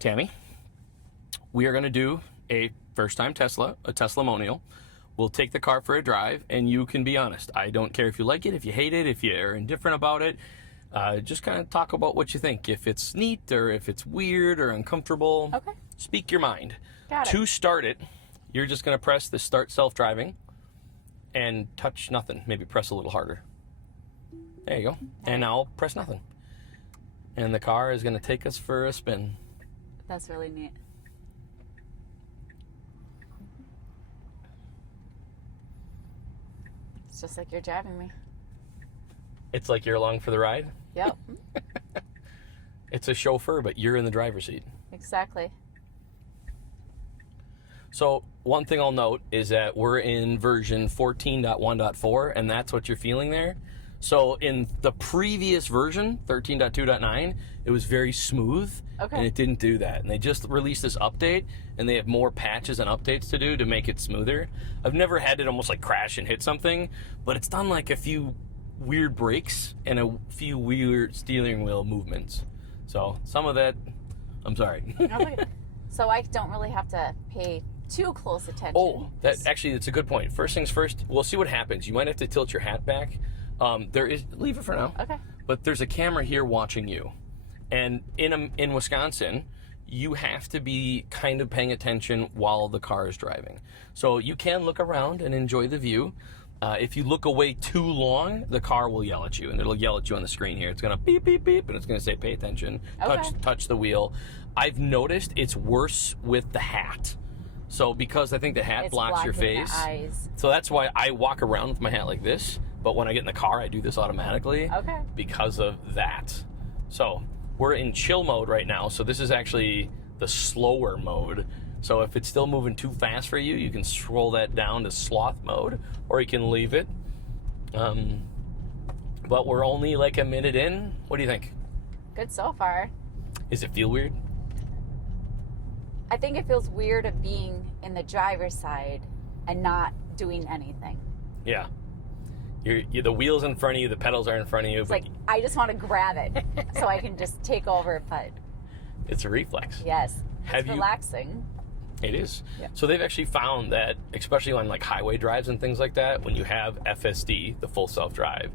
Tammy, we are going to do a first-time Tesla, a Tesla Monial. We'll take the car for a drive, and you can be honest. I don't care if you like it, if you hate it, if you're indifferent about it. Just kind of talk about what you think. If it's neat or if it's weird or uncomfortable. Okay. Speak your mind. Got it. To start it, you're just going to press the start self-driving and touch nothing. Maybe press a little harder. There you go. And now press nothing. And the car is going to take us for a spin. That's really neat. It's just like you're driving me. It's like you're along for the ride. Yep. It's a chauffeur, but you're in the driver's seat. Exactly. So one thing I'll note is that we're in version 14.1.4, and that's what you're feeling there. So in the previous version, 13.2.9, it was very smooth, and it didn't do that. And they just released this update, and they have more patches and updates to do to make it smoother. I've never had it almost like crash and hit something, but it's done like a few weird brakes and a few weird steering wheel movements. So some of that, I'm sorry. So I don't really have to pay too close attention. Oh, that's a good point. First things first, we'll see what happens. You might have to tilt your hat back. Leave it for now. Okay. But there's a camera here watching you. And in Wisconsin, you have to be kind of paying attention while the car is driving. So you can look around and enjoy the view. If you look away too long, the car will yell at you, and it'll yell at you on the screen here. It's going to beep, beep, beep, and it's going to say, pay attention, touch the wheel. I've noticed it's worse with the hat. So because I think the hat blocks your face. The eyes. So that's why I walk around with my hat like this, but when I get in the car, I do this automatically. Okay. Because of that. So we're in chill mode right now, so this is actually the slower mode. So if it's still moving too fast for you, you can scroll that down to sloth mode, or you can leave it. But we're only like a minute in. What do you think? Good so far. Does it feel weird? I think it feels weird of being in the driver's side and not doing anything. Yeah. You're the wheel's in front of you, the pedals are in front of you. It's like, I just want to grab it so I can just take over, but... It's a reflex. Yes. It's relaxing. It is. Yeah. So they've actually found that, especially on like highway drives and things like that, when you have FSD, the full self-drive,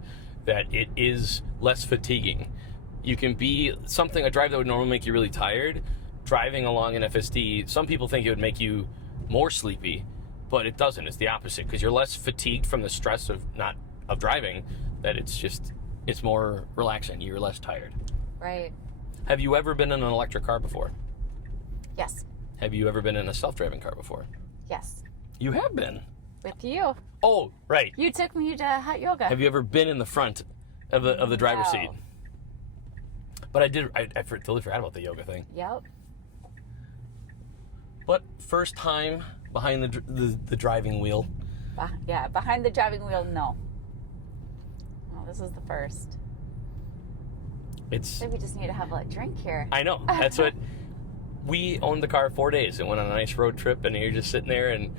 that it is less fatiguing. You can be a drive that would normally make you really tired. Driving along in FSD, some people think it would make you more sleepy, but it doesn't. It's the opposite, because you're less fatigued from the stress of driving, that it's more relaxing. You're less tired. Right. Have you ever been in an electric car before? Yes. Have you ever been in a self-driving car before? Yes. You have been? With you. Oh, right. You took me to hot yoga. Have you ever been in the front of the driver's seat? But I totally forgot about the yoga thing. Yep. But first time behind the driving wheel. Yeah, behind the driving wheel, no. Oh, this is the first. Maybe we just need to have a drink here. I know. That's what... We owned the car 4 days and went on a nice road trip, and you're just sitting there, and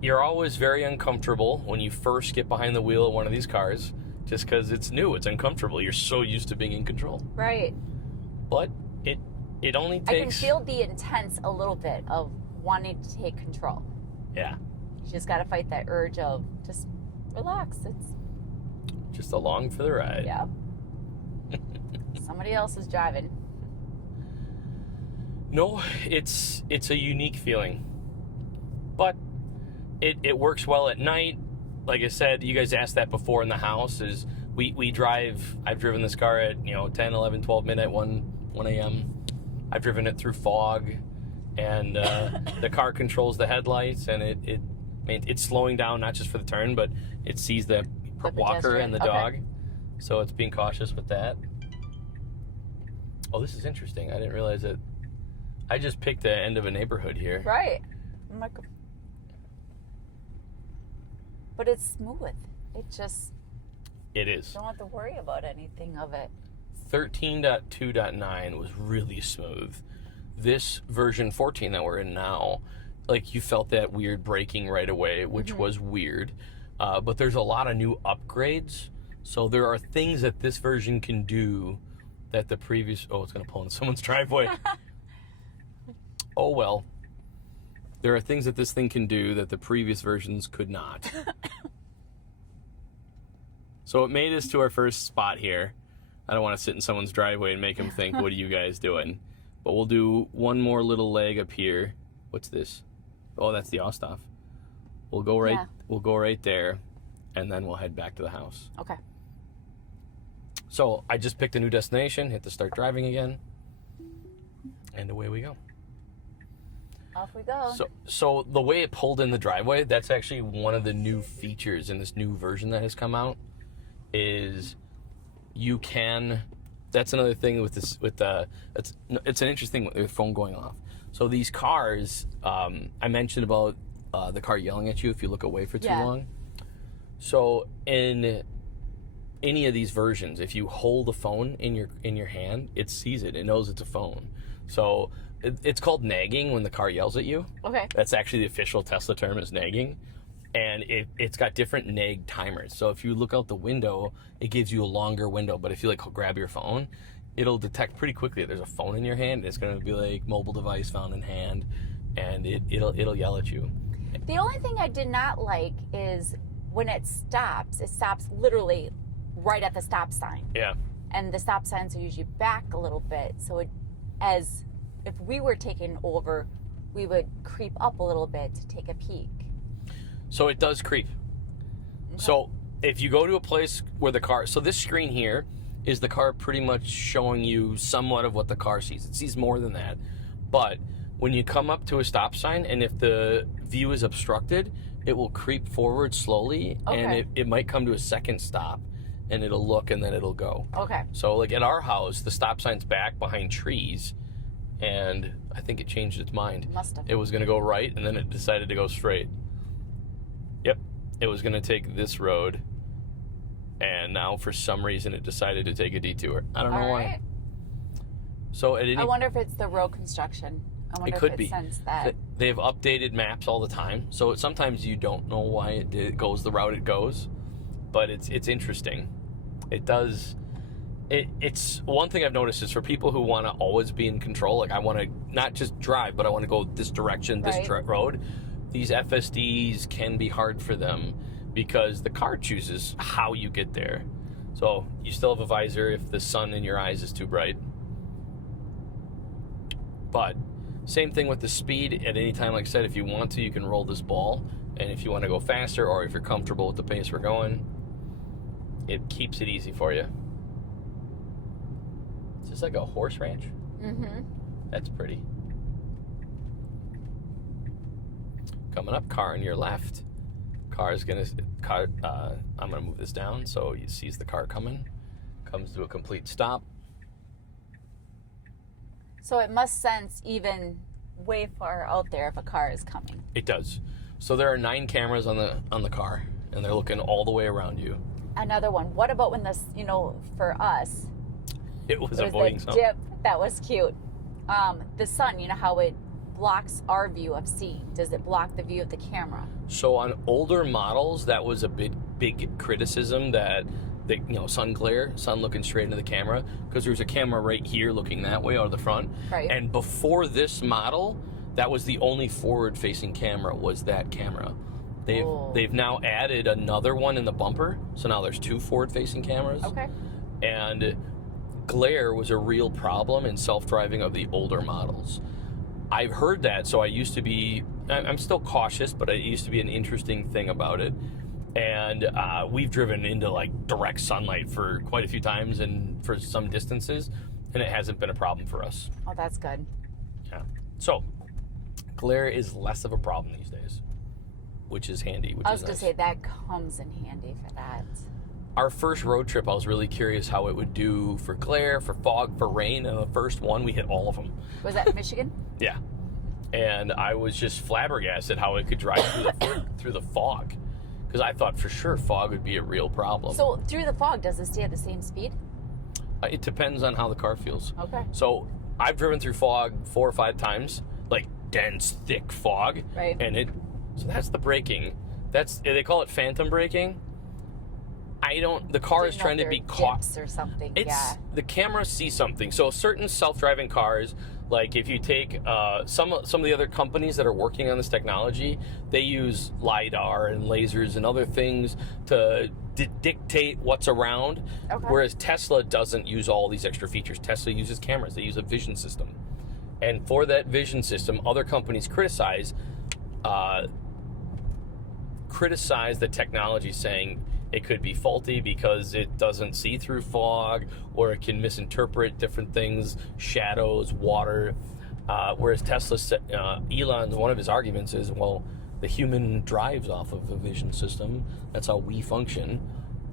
you're always very uncomfortable when you first get behind the wheel of one of these cars, just because it's new, it's uncomfortable. You're so used to being in control. Right. But it only takes... I can feel the intense a little bit of wanting to take control. Yeah. You just got to fight that urge of just relax. It's just along for the ride. Yeah. Somebody else is driving. No, it's a unique feeling, but it works well at night. Like I said, you guys asked that before in the house. I've driven this car at 10, 11, 12 midnight, 1 a.m. I've driven it through fog, and the car controls the headlights, and it's slowing down not just for the turn, but it sees the walker and the dog, so it's being cautious with that. Oh, this is interesting. I didn't realize that. I just picked the end of a neighborhood here. Right. But it's smooth. It is. Don't have to worry about anything of it. 13.2.9 was really smooth. This version 14 that we're in now, like, you felt that weird braking right away, which was weird. But there's a lot of new upgrades. So there are things that this version can do that the previous... Oh, it's going to pull in someone's driveway. Oh well. There are things that this thing can do that the previous versions could not. So it made us to our first spot here. I don't want to sit in someone's driveway and make them think, what are you guys doing? But we'll do one more little leg up here. What's this? Oh, that's the Osthoff. We'll go right there, and then we'll head back to the house. Okay. So I just picked a new destination, hit the start driving again, and away we go. Off we go. So the way it pulled in the driveway, that's actually one of the new features in this new version that has come out, is you can, that's another thing with this, it's an interesting with phone going off. So these cars, I mentioned about the car yelling at you if you look away for too long. So in any of these versions, if you hold the phone in your hand, it sees it. It knows it's a phone. So it's called nagging when the car yells at you. Okay. That's actually the official Tesla term, is nagging. And it's got different nag timers. So if you look out the window, it gives you a longer window. But if you grab your phone, it'll detect pretty quickly there's a phone in your hand. And it's going to be like mobile device found in hand, and it'll yell at you. The only thing I did not like is when it stops literally right at the stop sign. Yeah. And the stop signs are usually back a little bit. So as if we were taking over, we would creep up a little bit to take a peek. So it does creep. Okay. So if you go to a place where the car, so this screen here is the car pretty much showing you somewhat of what the car sees. It sees more than that. But when you come up to a stop sign, and if the view is obstructed, it will creep forward slowly, and it might come to a second stop, and it'll look, and then it'll go. Okay. So like at our house, the stop sign's back behind trees, and I think it changed its mind. Must have. It was going to go right, and then it decided to go straight. Yep. It was going to take this road, and now for some reason it decided to take a detour. I don't know why. So I wonder if it's the road construction. I wonder if it sensed that. They've updated maps all the time, so sometimes you don't know why it goes the route it goes, but it's interesting. It does. It's one thing I've noticed is for people who want to always be in control, like I want to not just drive, but I want to go this direction, this road. These FSDs can be hard for them because the car chooses how you get there. So you still have a visor if the sun in your eyes is too bright. But same thing with the speed. At any time, like I said, if you want to, you can roll this ball. And if you want to go faster, or if you're comfortable with the pace we're going, it keeps it easy for you. Is this like a horse ranch? Mm-hmm. That's pretty. Coming up, car on your left. I'm gonna move this down so he sees the car coming. Comes to a complete stop. So it must sense even way far out there if a car is coming. It does. So there are 9 cameras on the car, and they're looking all the way around you. Another one. What about when this, for us, it was avoiding the something. dip? That was cute. The sun, how it blocks our view of seeing. Does it block the view of the camera? So on older models, that was a big criticism, that sun glare, sun looking straight into the camera, because there's a camera right here looking that way out of the front. Right. And before this model, that was the only forward-facing camera, was that camera. They've now added another one in the bumper, so now there's 2 forward-facing cameras. Okay. And glare was a real problem in self-driving of the older models. I've heard that, so I'm still cautious, but it used to be an interesting thing about it. And we've driven into direct sunlight for quite a few times and for some distances, and it hasn't been a problem for us. Oh, that's good. Yeah. So glare is less of a problem these days, which is handy. I was going to say that comes in handy for that. Our first road trip, I was really curious how it would do for glare, for fog, for rain, and the first one, we hit all of them. Was that Michigan? Yeah. And I was just flabbergasted how it could drive through the fog, because I thought for sure fog would be a real problem. So through the fog, does it stay at the same speed? It depends on how the car feels. Okay. So I've driven through fog 4 or 5 times, like dense, thick fog. Right. And so that's the braking. They call it phantom braking. The car is trying to be caught or something. The camera sees something. So certain self-driving cars, Like if you take some of the other companies that are working on this technology, they use LiDAR and lasers and other things to dictate what's around, whereas Tesla doesn't use all these extra features. Tesla uses cameras. They use a vision system. And for that vision system, other companies criticize the technology, saying it could be faulty because it doesn't see through fog, or it can misinterpret different things, shadows, water. Whereas Tesla, Elon's, one of his arguments is, well, the human drives off of a vision system. That's how we function.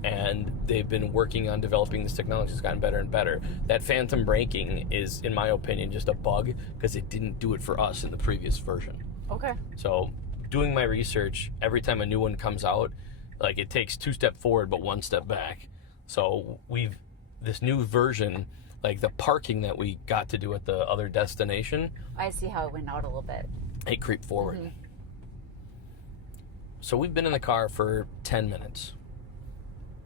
And they've been working on developing this technology. It's gotten better and better. That phantom braking is, in my opinion, just a bug because it didn't do it for us in the previous version. Okay. So doing my research, every time a new one comes out, like it takes 2 steps forward but 1 step back. So this new version, like the parking that we got to do at the other destination, I see how it went out a little bit. It creeped forward. So we've been in the car for 10 minutes.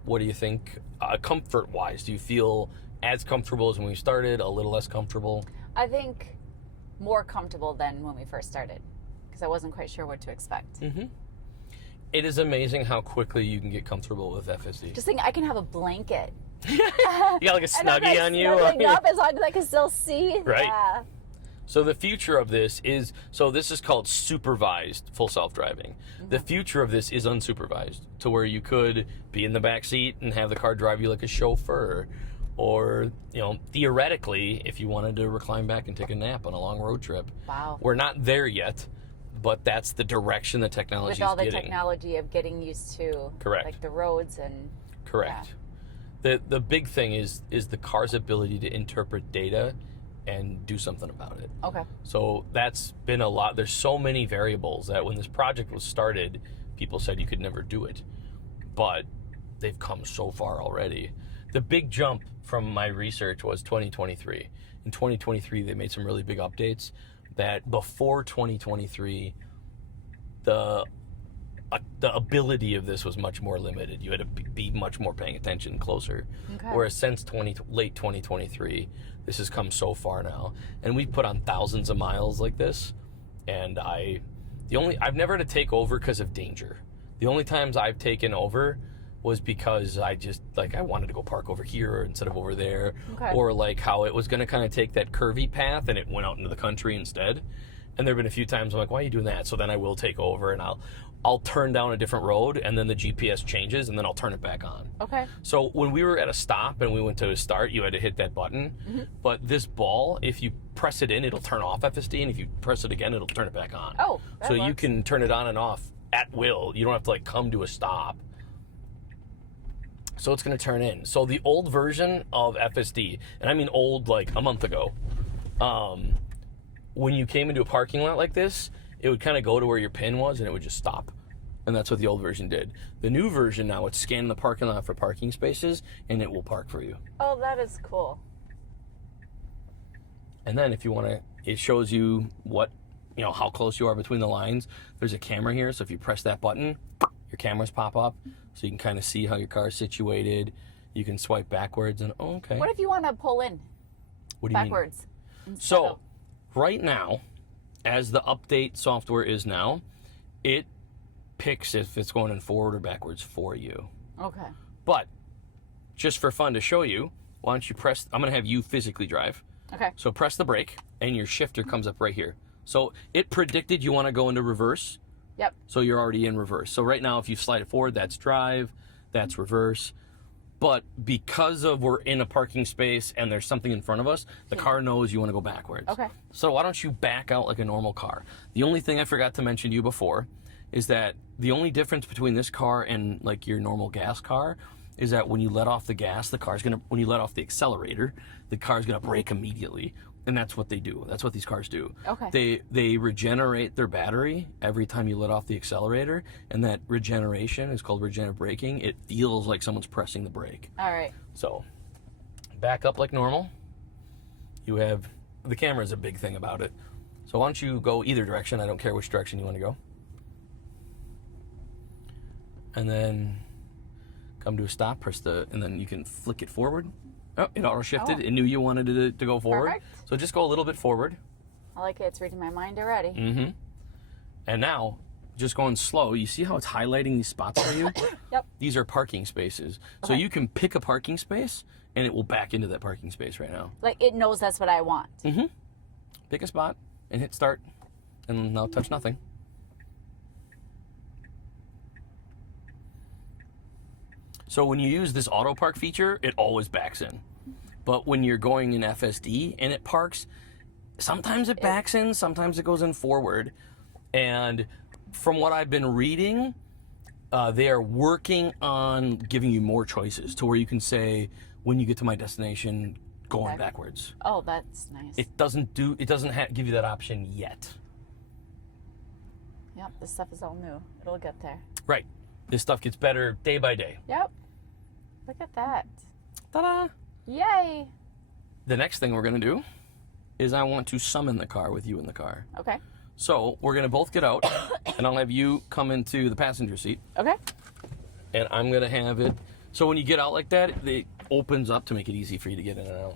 What do you think, comfort-wise? Do you feel as comfortable as when we started, a little less comfortable? I think more comfortable than when we first started, because I wasn't quite sure what to expect. It is amazing how quickly you can get comfortable with FSD. Just think, I can have a blanket. You got like a Snuggie on you? Snuggling up as long as I can still see. Right. Yeah. So the future of this is, this is called supervised full self-driving. The future of this is unsupervised, to where you could be in the back seat and have the car drive you like a chauffeur. Or, theoretically, if you wanted to recline back and take a nap on a long road trip. Wow. We're not there yet, but that's the direction the technology is getting. With all the technology of getting used to, Correct, like the roads and... Correct. Yeah. The big thing is the car's ability to interpret data and do something about it. Okay. So that's been a lot. There's so many variables that when this project was started, people said you could never do it. But they've come so far already. The big jump from my research was 2023. In 2023, they made some really big updates that before 2023, the ability of this was much more limited. You had to be much more paying attention closer. Okay. Whereas since late 2023, this has come so far now. And we've put on thousands of miles like this. And I've never had to take over because of danger. The only times I've taken over was because I wanted to go park over here instead of over there. Okay. Or like how it was going to kind of take that curvy path and it went out into the country instead. And there have been a few times I'm like, why are you doing that? So then I will take over and I'll turn down a different road, and then the GPS changes, and then I'll turn it back on. Okay. So when we were at a stop and we went to a start, you had to hit that button. But this ball, if you press it in, it'll turn off FSD, and if you press it again, it'll turn it back on. Oh, that so works. you can turn it on and off at will. You don't have to come to a stop. So it's going to turn in. So the old version of FSD, and I mean old like a month ago, when you came into a parking lot like this, it would kind of go to where your pin was and it would just stop. And that's what the old version did. The new version now, it's scanning the parking lot for parking spaces and it will park for you. Oh, that is cool. And then if you want to, it shows you how close you are between the lines. There's a camera here, so if you press that button, your cameras pop up, so you can kind of see how your car is situated. You can swipe backwards and, okay. What if you want to pull in? What do you backwards? mean? So, right now, as the update software is now, it picks if it's going in forward or backwards for you. Okay. But, just for fun to show you, why don't you press, I'm going to have you physically drive. Okay. So press the brake, and your shifter comes up right here. So it predicted you want to go into reverse. Yep. So you're already in reverse. So right now, if you slide it forward, that's drive, that's reverse. But because of we're in a parking space and there's something in front of us, the car knows you want to go backwards. Okay. So why don't you back out like a normal car? The only thing I forgot to mention to you before is that the only difference between this car and like your normal gas car is that when you let off the gas, when you let off the accelerator, the car's gonna brake immediately. And that's what they do. That's what these cars do. Okay. They regenerate their battery every time you let off the accelerator, and that regeneration is called regenerative braking. It feels like someone's pressing the brake. All right. So, back up like normal. You have, the camera is a big thing about it. So why don't you go either direction? I don't care which direction you want to go. And then come to a stop, and then you can flick it forward. Oh, it auto shifted. Oh. It knew you wanted to go forward. Perfect. So just go a little bit forward. I like it. It's reading my mind already. Mm-hmm. And now, just going slow, you see how it's highlighting these spots for you? Yep. These are parking spaces. So Okay. you can pick a parking space, and it will back into that parking space right now. Like it knows that's what I want. Mm-hmm. Pick a spot and hit start, and now touch nothing. So when you use this auto park feature, it always backs in. But when you're going in FSD and it parks, sometimes it backs in, sometimes it goes in forward. And from what I've been reading, they are working on giving you more choices to where you can say, when you get to my destination, going backwards. Oh, that's nice. It doesn't give you that option yet. Yep, this stuff is all new. It'll get there. Right. This stuff gets better day by day. Yep. Look at that. Ta-da! Yay! The next thing we're going to do is I want to summon the car with you in the car. Okay. So we're going to both get out, and I'll have you come into the passenger seat. Okay. And I'm going to have it. So when you get out like that, it opens up to make it easy for you to get in and out.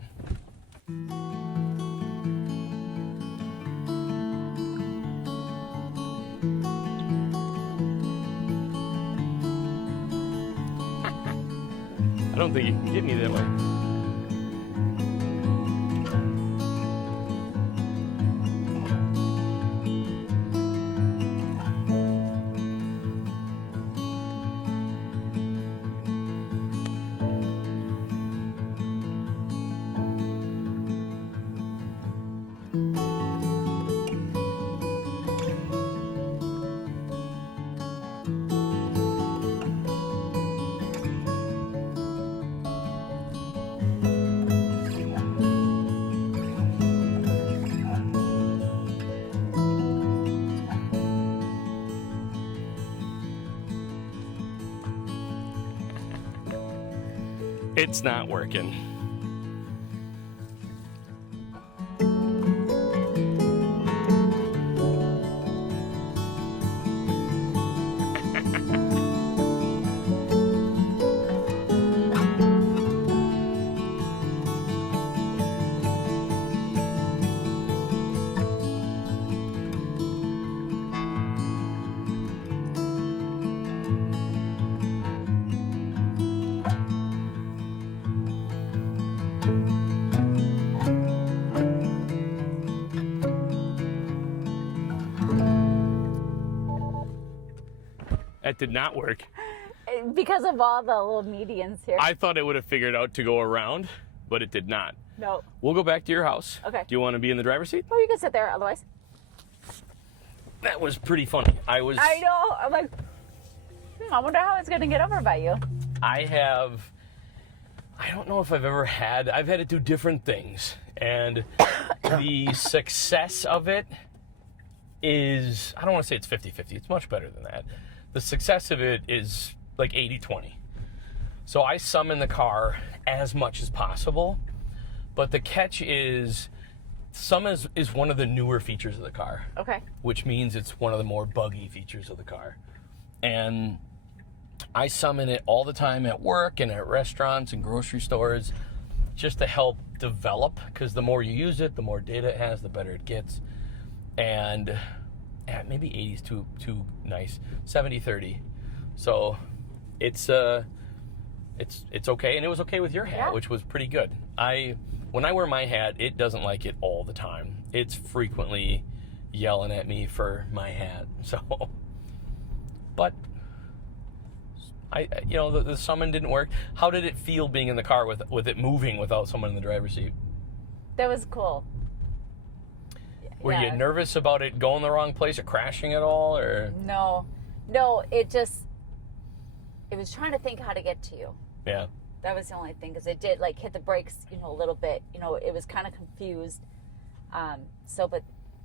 I don't think you can get me that way. It's not working. That did not work. Because of all the little medians here. I thought it would have figured out to go around, but it did not. No. We'll go back to your house. Okay. Do you want to be in the driver's seat? Oh, you can sit there otherwise. That was pretty funny. I know. I'm like, I wonder how it's going to get over by you. I don't know if I've had it do different things. And the success of it is, I don't want to say it's 50-50. It's much better than that. The success of it is like 80-20. So I summon the car as much as possible. But the catch is, summon is one of the newer features of the car. Okay. Which means it's one of the more buggy features of the car. And I summon it all the time at work and at restaurants and grocery stores just to help develop, because the more you use it, the more data it has, the better it gets. And maybe 80 is too nice. 70-30. So it's okay, and it was okay with your hat, which was pretty good. When I wear my hat, it doesn't like it all the time. It's frequently yelling at me for my hat. So, but the summon didn't work. How did it feel being in the car with it moving without someone in the driver's seat? That was cool. Were you nervous about it going the wrong place or crashing at all, or? No, it was trying to think how to get to you. Yeah. That was the only thing, because it did hit the brakes, a little bit. It was kind of confused. But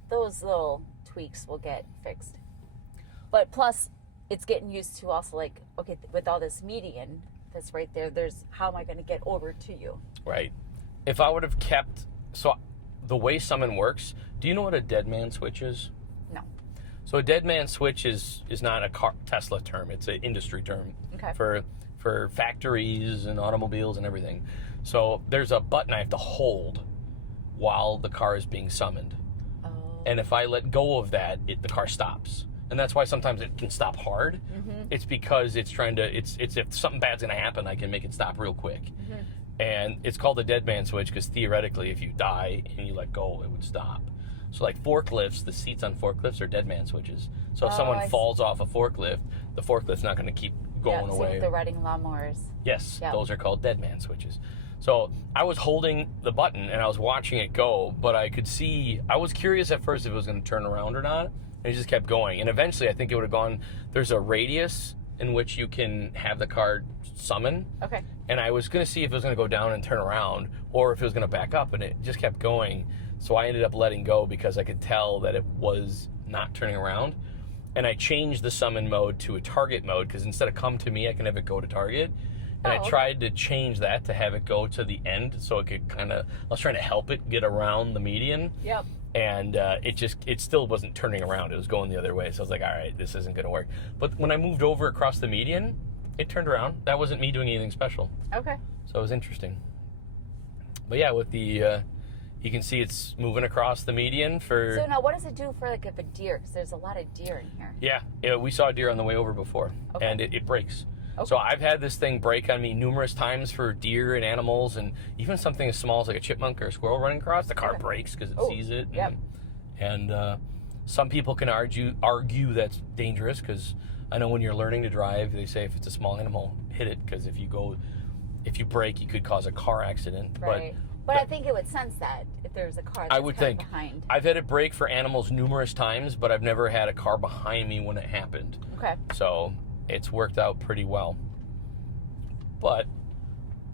those little tweaks will get fixed. But plus, it's getting used to also okay, with all this median that's right there, there's how am I going to get over to you? Right. If I would have kept, the way summon works, do you know what a dead man switch is? No. So a dead man switch is not a Tesla term. It's an industry term. Okay. For factories and automobiles and everything. So there's a button I have to hold while the car is being summoned. Oh. And if I let go of that, the car stops. And that's why sometimes it can stop hard. Mm-hmm. It's because it's trying to, it's if something bad's going to happen, I can make it stop real quick. Mm-hmm. And it's called a dead man switch because theoretically, if you die and you let go, it would stop. So like forklifts, the seats on forklifts are dead man switches. So if someone falls off a forklift, the forklift's not going to keep going away. Same with the riding lawnmowers. Yes, Yep. Those are called dead man switches. So I was holding the button and I was watching it go, but I could see, I was curious at first if it was going to turn around or not. And it just kept going. And eventually I think it would have gone, there's a radius in which you can have the car summon. Okay. And I was going to see if it was going to go down and turn around or if it was going to back up, and it just kept going. So I ended up letting go because I could tell that it was not turning around. And I changed the summon mode to a target mode because instead of come to me, I can have it go to target. And I tried to change that to have it go to the end so it could kind of, I was trying to help it get around the median. Yep. And it still wasn't turning around. It was going the other way. So I was like, all right, this isn't going to work. But when I moved over across the median, it turned around. That wasn't me doing anything special. Okay. So it was interesting. But yeah, with the, you can see it's moving across the median for... So now what does it do for like if a deer? Because there's a lot of deer in here. Yeah, we saw a deer on the way over before. Okay. And it brakes. Okay. So I've had this thing break on me numerous times for deer and animals, and even something as small as like a chipmunk or a squirrel running across, the car brakes because it sees it. Yep. And some people can argue that's dangerous because I know when you're learning to drive, they say if it's a small animal, hit it because if you brake, you could cause a car accident. Right. But I think it would sense that if there's a car that's I would think behind. I've had it brake for animals numerous times, but I've never had a car behind me when it happened. Okay. So it's worked out pretty well. But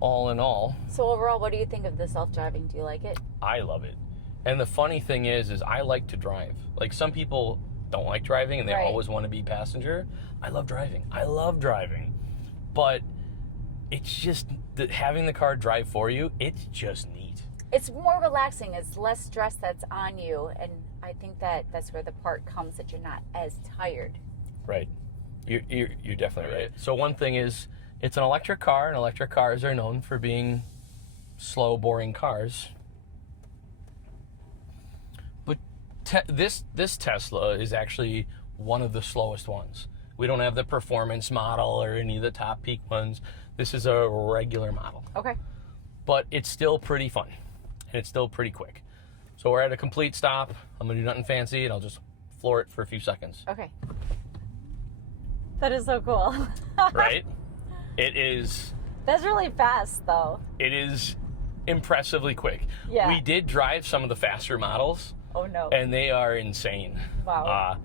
all in all... So overall, what do you think of the self-driving? Do you like it? I love it. And the funny thing is I like to drive. Like some people don't like driving and they always want to be passenger. I love driving. But it's just having the car drive for you, it's just neat. It's more relaxing. It's less stress that's on you. And I think that's where the part comes that you're not as tired. Right. You're definitely right. So one thing is, it's an electric car, and electric cars are known for being slow, boring cars. But this Tesla is actually one of the slowest ones. We don't have the performance model or any of the top peak ones. This is a regular model. Okay. But it's still pretty fun, and it's still pretty quick. So we're at a complete stop. I'm going to do nothing fancy, and I'll just floor it for a few seconds. Okay. That is so cool. Right? It is... That's really fast, though. It is impressively quick. Yeah. We did drive some of the faster models. Oh, no. And they are insane. Wow.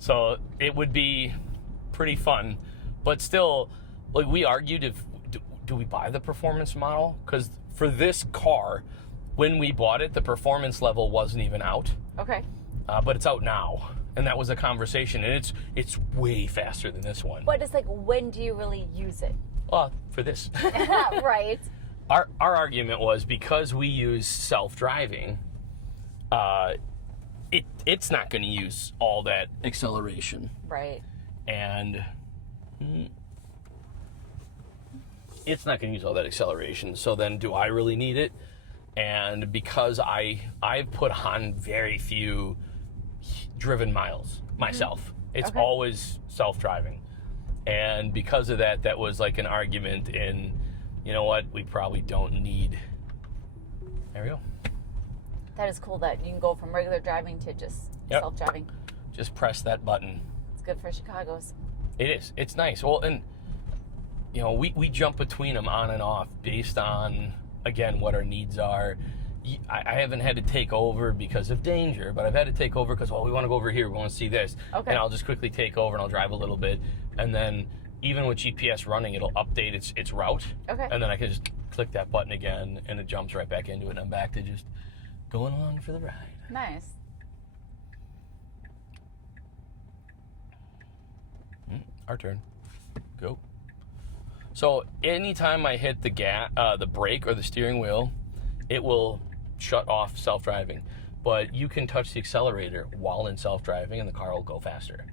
So it would be pretty fun. But still, like we argued if... Do we buy the performance model? Because for this car, when we bought it, the performance level wasn't even out. Okay. But it's out now. And that was a conversation. And it's way faster than this one. But it's like, when do you really use it? For this. Right. Our argument was because we use self-driving, it's not going to use all that acceleration. Right. And it's not going to use all that acceleration. So then do I really need it? And because I've put on very few driven miles myself. It's always self-driving. And because of that, that was like an argument in, you know what, we probably don't need. There we go. That is cool that you can go from regular driving to just self-driving. Just press that button. It's good for Chicago's. It is. It's nice. Well, and, you know, we jump between them on and off based on, again, what our needs are. I haven't had to take over because of danger, but I've had to take over because, we want to go over here, we want to see this. Okay. And I'll just quickly take over and I'll drive a little bit. And then even with GPS running, it'll update its route. Okay. And then I can just click that button again and it jumps right back into it and I'm back to just going along for the ride. Nice. Our turn. Go. So anytime I hit the brake or the steering wheel, it will shut off self-driving. But you can touch the accelerator while in self-driving and the car will go faster.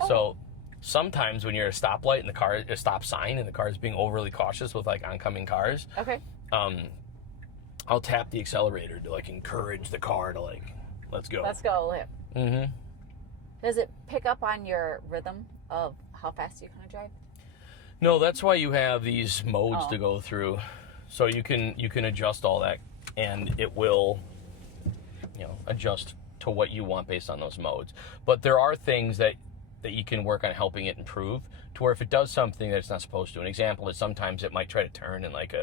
Oh. So sometimes when you're at a stoplight and a stop sign and the car is being overly cautious with like oncoming cars, I'll tap the accelerator to like encourage the car to like, let's go. Let's go. Mm-hmm. Does it pick up on your rhythm of how fast you're going to drive? No, that's why you have these modes to go through. So you can adjust all that, and it will, adjust to what you want based on those modes. But there are things that you can work on helping it improve to where if it does something that it's not supposed to. An example is sometimes it might try to turn in like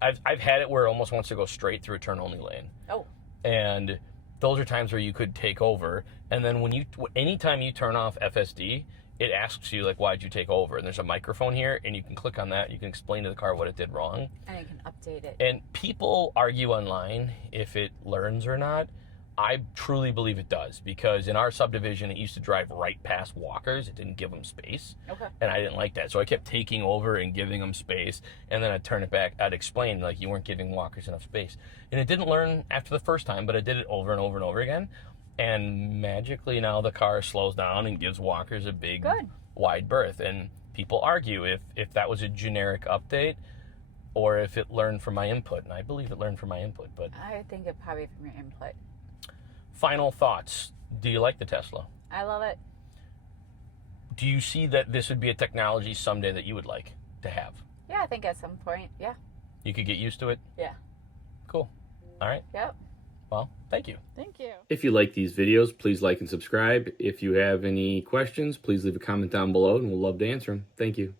I've had it where it almost wants to go straight through a turn-only lane. Oh. And those are times where you could take over, and then anytime you turn off FSD, it asks you like, why'd you take over? And there's a microphone here, and you can click on that. You can explain to the car what it did wrong, and you can update it. And people argue online if it learns or not. I truly believe it does, because in our subdivision, it used to drive right past walkers. It didn't give them space. Okay. And I didn't like that. So I kept taking over and giving them space. And then I'd turn it back. I'd explain, like, you weren't giving walkers enough space. And it didn't learn after the first time, but I did it over and over and over again. And magically now the car slows down and gives walkers a big, wide berth. And people argue if that was a generic update or if it learned from my input. And I believe it learned from my input. But I think it probably from your input. Final thoughts. Do you like the Tesla? I love it. Do you see that this would be a technology someday that you would like to have? Yeah, I think at some point, yeah. You could get used to it? Yeah. Cool. All right. Yep. Well, thank you. Thank you. If you like these videos, please like and subscribe. If you have any questions, please leave a comment down below and we'll love to answer them. Thank you.